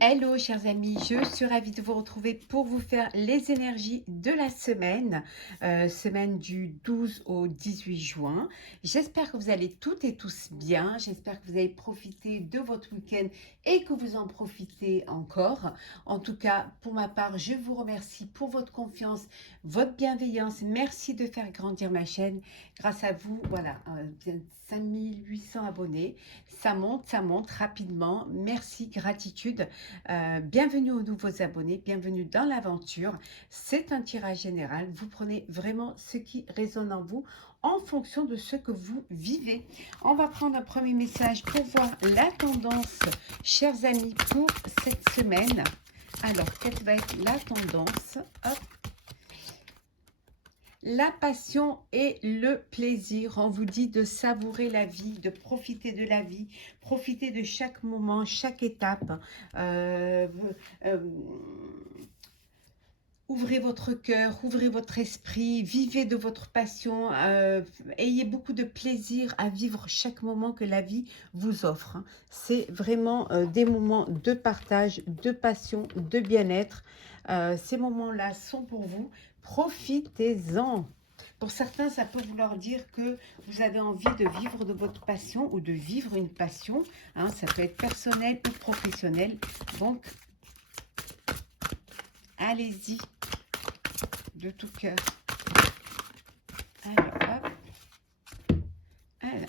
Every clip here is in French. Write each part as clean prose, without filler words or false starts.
Hello chers amis, je suis ravie de vous retrouver pour vous faire les énergies de la semaine, semaine du 12 au 18 juin. J'espère que vous allez toutes et tous bien, j'espère que vous avez profité de votre week-end et que vous en profitez encore. En tout cas, pour ma part, je vous remercie pour votre confiance, votre bienveillance. Merci de faire grandir ma chaîne. Grâce à vous, voilà, 5800 abonnés. Ça monte rapidement. Merci, gratitude. Bienvenue aux nouveaux abonnés, bienvenue dans l'aventure. C'est un tirage général. Vous prenez vraiment ce qui résonne en vous en fonction de ce que vous vivez. On va prendre un premier message pour voir la tendance, chers amis, pour cette semaine. Alors, quelle va être la tendance? Hop. La passion et le plaisir, on vous dit de savourer la vie, de profiter de la vie, profiter de chaque moment, chaque étape. Euh, euh, Ouvrez votre cœur, ouvrez votre esprit, vivez de votre passion, ayez beaucoup de plaisir à vivre chaque moment que la vie vous offre, hein. C'est vraiment des moments de partage, de passion, de bien-être. Ces moments-là sont pour vous. Profitez-en. Pour certains, ça peut vouloir dire que vous avez envie de vivre de votre passion ou de vivre une passion, hein. Ça peut être personnel ou professionnel. Donc, allez-y de tout cœur. Alors, hop. Alors.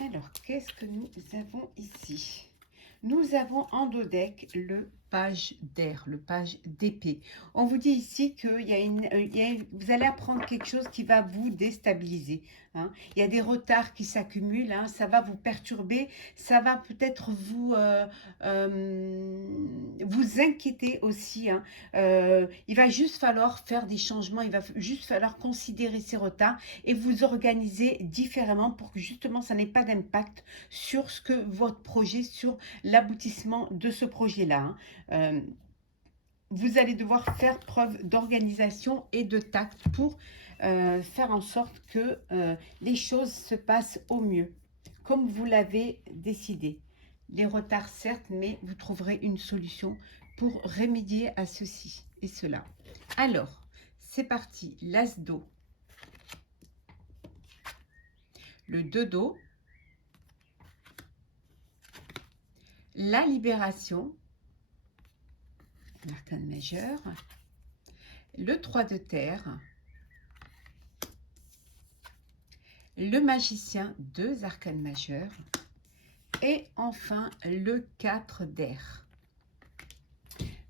Alors, qu'est-ce que nous avons ici? Nous avons en dos deck le page d'air, le page d'épée. On vous dit ici que vous allez apprendre quelque chose qui va vous déstabiliser, hein. Il y a des retards qui s'accumulent, hein. Ça va vous perturber, ça va peut-être vous inquiéter aussi, hein. Il va juste falloir faire des changements, il va juste falloir considérer ces retards et vous organiser différemment pour que justement ça n'ait pas d'impact sur ce que votre projet, sur l'aboutissement de ce projet-là, hein. Vous allez devoir faire preuve d'organisation et de tact pour faire en sorte que les choses se passent au mieux, comme vous l'avez décidé. Les retards, certes, mais vous trouverez une solution pour remédier à ceci et cela. Alors, c'est parti. L'as d'eau, le 2 d'eau, la libération, l'arcane majeur, le 3 de terre, le magicien, 2 arcanes majeurs, et enfin le 4 d'air.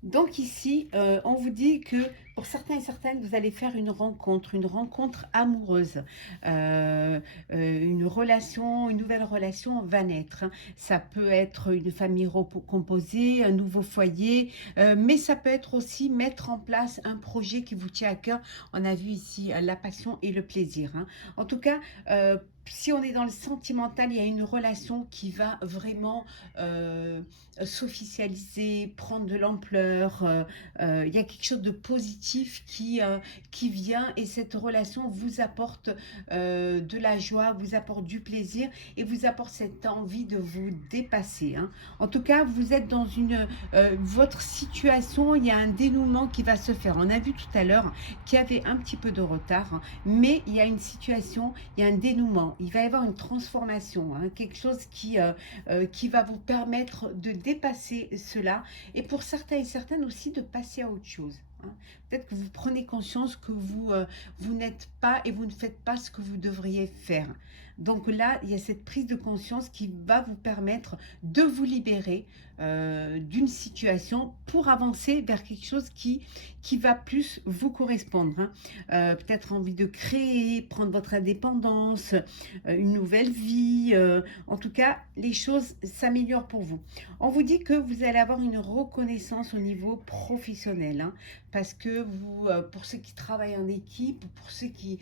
Donc ici, on vous dit que pour certains et certaines, vous allez faire une rencontre amoureuse. Une relation, une nouvelle relation va naître, hein. Ça peut être une famille recomposée, un nouveau foyer, mais ça peut être aussi mettre en place un projet qui vous tient à cœur. On a vu ici la passion et le plaisir, hein. En tout cas, si on est dans le sentimental, il y a une relation qui va vraiment s'officialiser, prendre de l'ampleur. Il y a quelque chose de positif qui vient et cette relation vous apporte de la joie, vous apporte du plaisir et vous apporte cette envie de vous dépasser, hein. En tout cas, vous êtes dans votre situation, il y a un dénouement qui va se faire. On a vu tout à l'heure qu'il y avait un petit peu de retard, hein, mais il y a une situation, il y a un dénouement. Il va y avoir une transformation, hein, quelque chose qui va vous permettre de dépasser cela et pour certains et certaines aussi de passer à autre chose, hein. Peut-être que vous prenez conscience que vous n'êtes pas et vous ne faites pas ce que vous devriez faire. Donc là, il y a cette prise de conscience qui va vous permettre de vous libérer d'une situation pour avancer vers quelque chose qui va plus vous correspondre, hein. Peut-être envie de créer, prendre votre indépendance, une nouvelle vie. En tout cas, les choses s'améliorent pour vous. On vous dit que vous allez avoir une reconnaissance au niveau professionnel, hein. parce que vous, pour ceux qui travaillent en équipe, pour ceux qui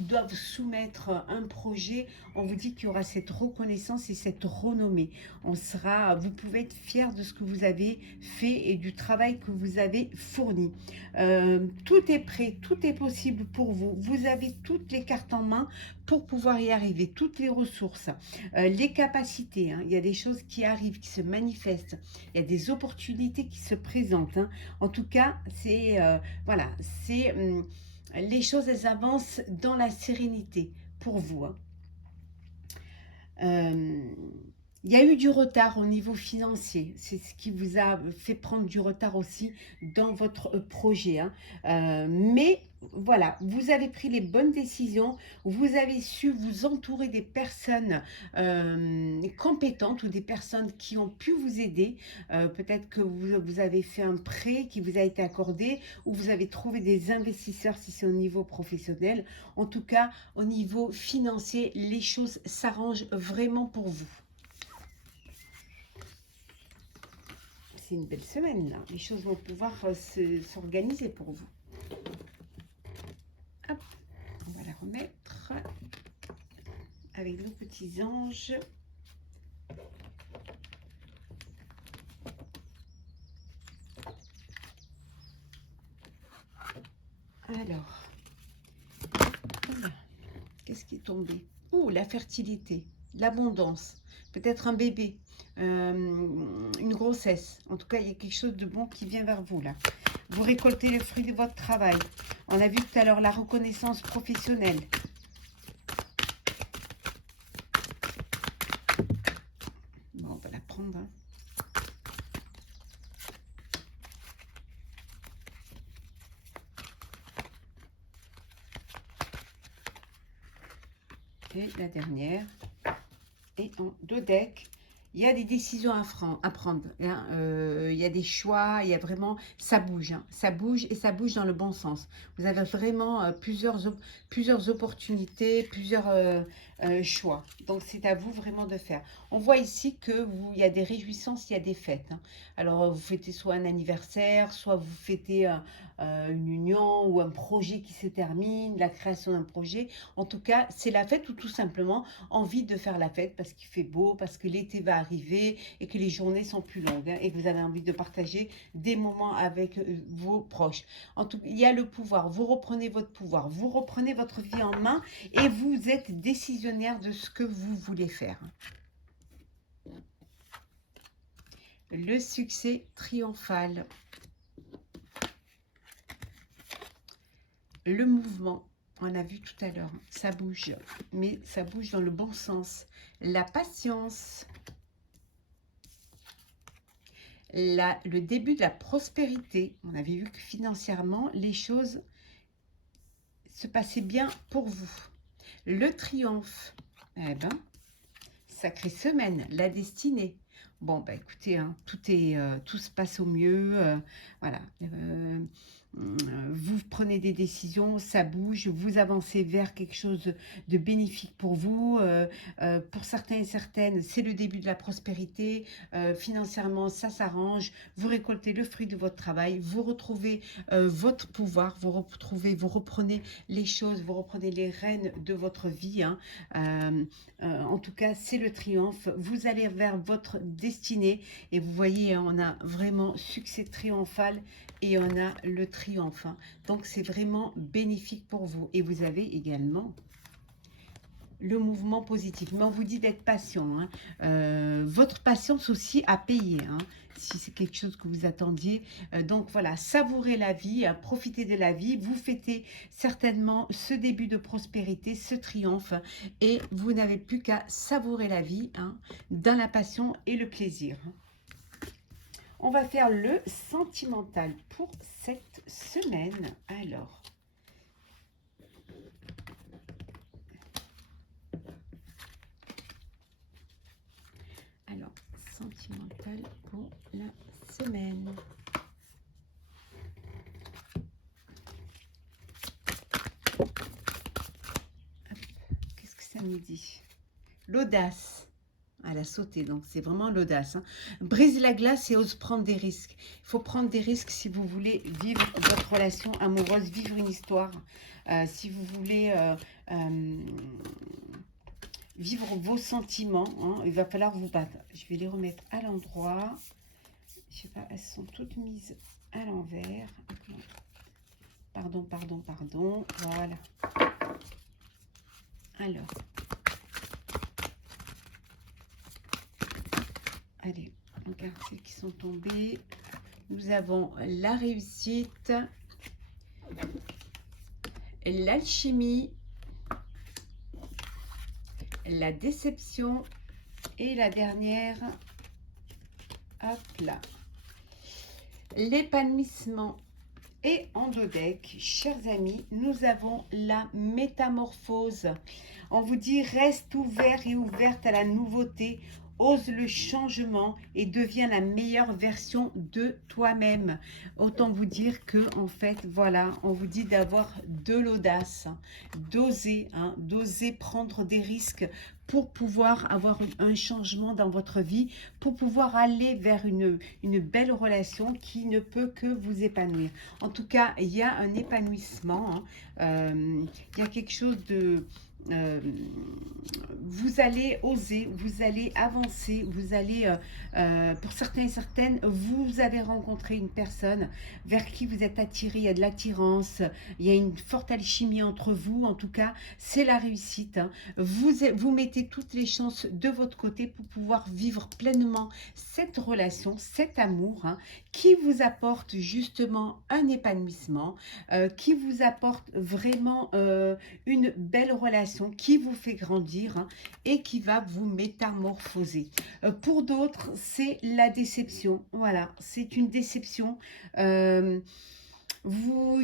doivent soumettre un projet, on vous dit qu'il y aura cette reconnaissance et cette renommée. Vous pouvez être fier de ce que vous avez fait et du travail que vous avez fourni. Tout est prêt, tout est possible pour vous. Vous avez toutes les cartes en main pour pouvoir y arriver, toutes les ressources, les capacités, hein. Il y a des choses qui arrivent, qui se manifestent, il y a des opportunités qui se présentent, hein. En tout cas, voilà, les choses, elles avancent dans la sérénité pour vous, hein. Euh, il y a eu du retard au niveau financier. C'est ce qui vous a fait prendre du retard aussi dans votre projet, hein. Mais voilà, vous avez pris les bonnes décisions. Vous avez su vous entourer des personnes compétentes ou des personnes qui ont pu vous aider. Peut-être que vous avez fait un prêt qui vous a été accordé ou vous avez trouvé des investisseurs si c'est au niveau professionnel. En tout cas, au niveau financier, les choses s'arrangent vraiment pour vous. C'est une belle semaine là. Les choses vont pouvoir s'organiser pour vous. Hop, on va la remettre avec nos petits anges. Alors, voilà. Qu'est-ce qui est tombé? Oh, la fertilité, l'abondance, peut-être un bébé, une grossesse. En tout cas, il y a quelque chose de bon qui vient vers vous là. Vous récoltez le fruit de votre travail. On a vu tout à l'heure la reconnaissance professionnelle. Bon, on va la prendre, hein. Et la dernière. Et en deux decks, il y a des décisions à prendre, hein. Il y a des choix, il y a vraiment, ça bouge, hein. Ça bouge et ça bouge dans le bon sens. Vous avez vraiment plusieurs opportunités, plusieurs choix. Donc c'est à vous vraiment de faire. On voit ici que il y a des réjouissances, il y a des fêtes, hein. Alors vous fêtez soit un anniversaire, soit vous fêtez une union ou un projet qui se termine, la création d'un projet. En tout cas, c'est la fête ou tout simplement envie de faire la fête parce qu'il fait beau, parce que l'été va arriver et que les journées sont plus longues, hein, et que vous avez envie de partager des moments avec vos proches. En tout cas, il y a le pouvoir. Vous reprenez votre pouvoir, vous reprenez votre vie en main et vous êtes décisionnaire de ce que vous voulez faire. Le succès triomphal. Le mouvement. On a vu tout à l'heure, ça bouge, mais ça bouge dans le bon sens. La patience. Le début de la prospérité. On avait vu que financièrement, les choses se passaient bien pour vous. Le triomphe. Eh ben, sacrée semaine, la destinée. Bon, bah écoutez, hein, tout se passe au mieux. Voilà. Vous prenez des décisions, ça bouge, vous avancez vers quelque chose de bénéfique pour vous. Pour certains et certaines, c'est le début de la prospérité. Financièrement, ça s'arrange. Vous récoltez le fruit de votre travail. Vous retrouvez votre pouvoir. Vous reprenez les choses. Vous reprenez les rênes de votre vie, hein. En tout cas, c'est le triomphe. Vous allez vers votre destinée. Et vous voyez, hein, on a vraiment succès triomphal et on a le triomphe, hein. Donc, c'est vraiment bénéfique pour vous. Et vous avez également le mouvement positif. Mais on vous dit d'être patient, hein. Votre patience aussi à payer, hein, si c'est quelque chose que vous attendiez. Donc voilà, savourez la vie, hein, profitez de la vie. Vous fêtez certainement ce début de prospérité, ce triomphe. Et vous n'avez plus qu'à savourer la vie, hein, dans la passion et le plaisir. On va faire le sentimental pour cette semaine. Alors, sentimental pour la semaine. Qu'est-ce que ça nous dit? L'audace. Elle a sauté, donc c'est vraiment l'audace. Hein. Brise la glace et ose prendre des risques. Il faut prendre des risques si vous voulez vivre votre relation amoureuse, vivre une histoire. Si vous voulez vivre vos sentiments, hein, il va falloir vous battre. Je vais les remettre à l'endroit. Je sais pas, elles sont toutes mises à l'envers. Pardon, pardon, pardon. Voilà. Alors. Allez, on regarde celles qui sont tombées. Nous avons la réussite, l'alchimie, la déception et la dernière, hop là, l'épanouissement. Et en dos deck, chers amis, nous avons la métamorphose. On vous dit, reste ouvert et ouverte à la nouveauté, ose le changement et deviens la meilleure version de toi-même. Autant vous dire que, en fait, voilà, on vous dit d'avoir de l'audace, d'oser, hein, d'oser prendre des risques pour pouvoir avoir un changement dans votre vie, pour pouvoir aller vers une belle relation qui ne peut que vous épanouir. En tout cas, il y a un épanouissement, hein. Il y a quelque chose de... vous allez oser, vous allez avancer, vous allez, pour certains et certaines, vous avez rencontré une personne vers qui vous êtes attiré, il y a de l'attirance, il y a une forte alchimie entre vous, en tout cas, c'est la réussite. Hein. Vous mettez toutes les chances de votre côté pour pouvoir vivre pleinement cette relation, cet amour, hein, qui vous apporte justement un épanouissement, qui vous apporte vraiment une belle relation, qui vous fait grandir, hein, et qui va vous métamorphoser. Pour d'autres, c'est la déception. Voilà, c'est une déception. Il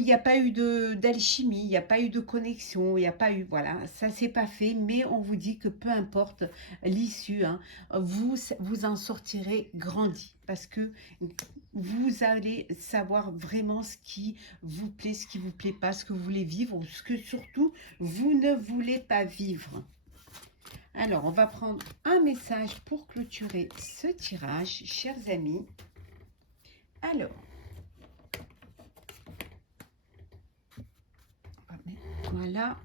n'y a pas eu d'alchimie, il n'y a pas eu de connexion, il n'y a pas eu, voilà, ça s'est pas fait, mais on vous dit que peu importe l'issue, hein, vous en sortirez grandi, parce que vous allez savoir vraiment ce qui vous plaît, ce qui vous plaît pas, ce que vous voulez vivre, ou ce que surtout vous ne voulez pas vivre. Alors, on va prendre un message pour clôturer ce tirage, chers amis. Alors, voilà.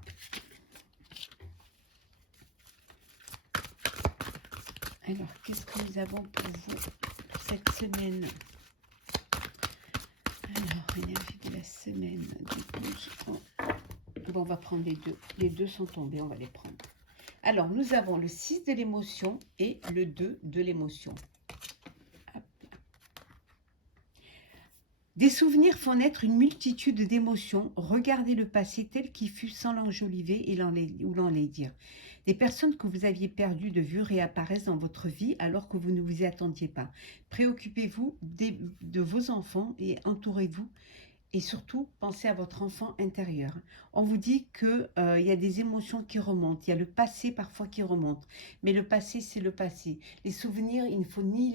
Alors, qu'est-ce que nous avons pour vous pour cette semaine? Alors, énergie de la semaine du 12 au... Bon, on va prendre les deux. Les deux sont tombés, on va les prendre. Alors, nous avons le 6 de l'émotion et le 2 de l'émotion. Des souvenirs font naître une multitude d'émotions. Regardez le passé tel qu'il fut sans l'enjoliver ou l'enlaidir. Des personnes que vous aviez perdues de vue réapparaissent dans votre vie alors que vous ne vous y attendiez pas. Préoccupez-vous de vos enfants et entourez-vous. Et surtout, pensez à votre enfant intérieur. On vous dit qu'il y a des émotions qui remontent. Il y a le passé parfois qui remonte. Mais le passé, c'est le passé. Les souvenirs, il ne faut ni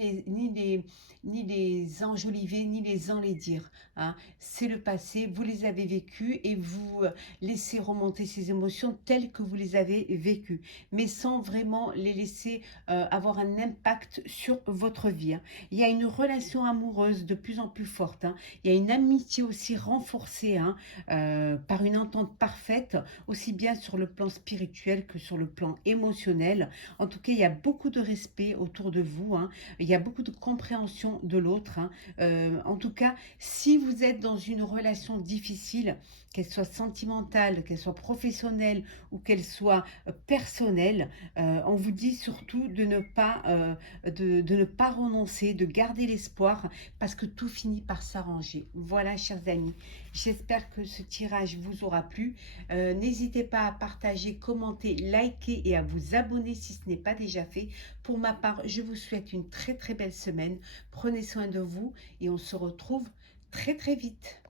les enjoliver, ni les enlaidir. Hein. C'est le passé, vous les avez vécus et vous laissez remonter ces émotions telles que vous les avez vécues. Mais sans vraiment les laisser avoir un impact sur votre vie. Hein. Il y a une relation amoureuse de plus en plus forte. Hein. Il y a une amitié aussi renforcée, hein, par une entente parfaite, aussi bien sur le plan spirituel que sur le plan émotionnel. En tout cas, il y a beaucoup de respect autour de vous, hein. Il y a beaucoup de compréhension de l'autre. Hein. En tout cas, si vous êtes dans une relation difficile, qu'elle soit sentimentale, qu'elle soit professionnelle ou qu'elle soit personnelle, on vous dit surtout de ne pas renoncer, de garder l'espoir parce que tout finit par s'arranger. Voilà, chers amis, j'espère que ce tirage vous aura plu. N'hésitez pas à partager, commenter, liker et à vous abonner si ce n'est pas déjà fait. Pour ma part, je vous souhaite une très très belle semaine. Prenez soin de vous et on se retrouve très très vite.